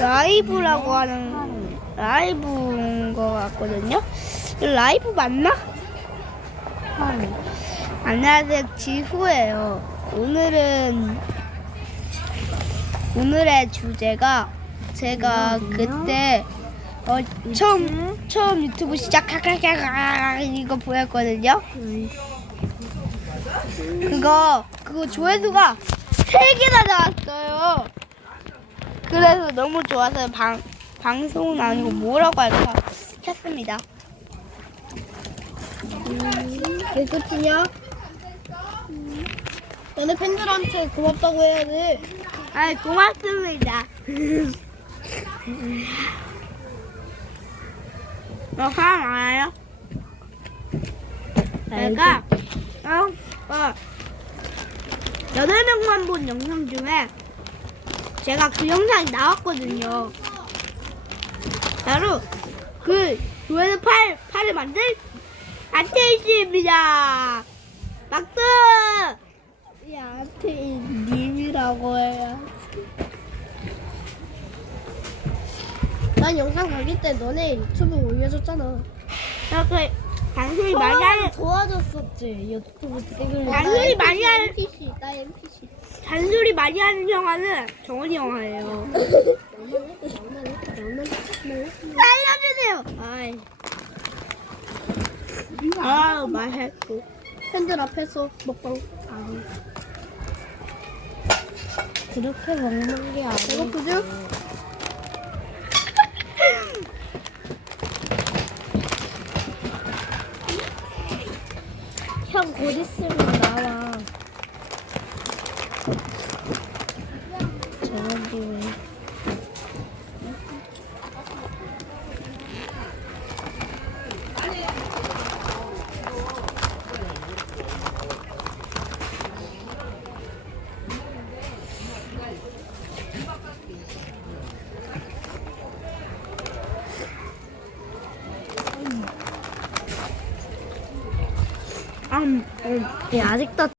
라이브라고 하는 라이브인 것 같거든요. 라이브 맞나? 안녕하세요 지후예요. 오늘은 오늘의 주제가 제가 그때 어, 처음 처음 유튜브 시작하가 이거 보였거든요. 그거 그거 조회수가 세 개나 나왔어요. 그래서 너무 좋아서 방 방송은 아니고 뭐라고 할까 했습니다. 왜 끝이냐? 너네 팬들한테 고맙다고 해야 돼. 아 고맙습니다. 너 사람 알아요? 내가 어, 어 여덟 명만 본 영상 중에 제가 그 영상이 나왔거든요. 바로 그 조회수 8, 8을 만든 안테이씨입니다. 박수! 야한테 님이라고 해야. 난 영상 가기 때 너네 유튜브 올려줬잖아. 이렇게 단순히 많이 하는 도와줬었지 유튜브 찍을 단순히 많이 하는 NPC 나 NPC. 잔소리 많이 하는 영화는 정원이 영화예요. 살려주세요. 아이. 아 맛있고. 팬들 앞에서 먹방. 그렇게 먹는 게 아니고 배고프죠? 형 곧 있으면 나와 음, 음. 아직도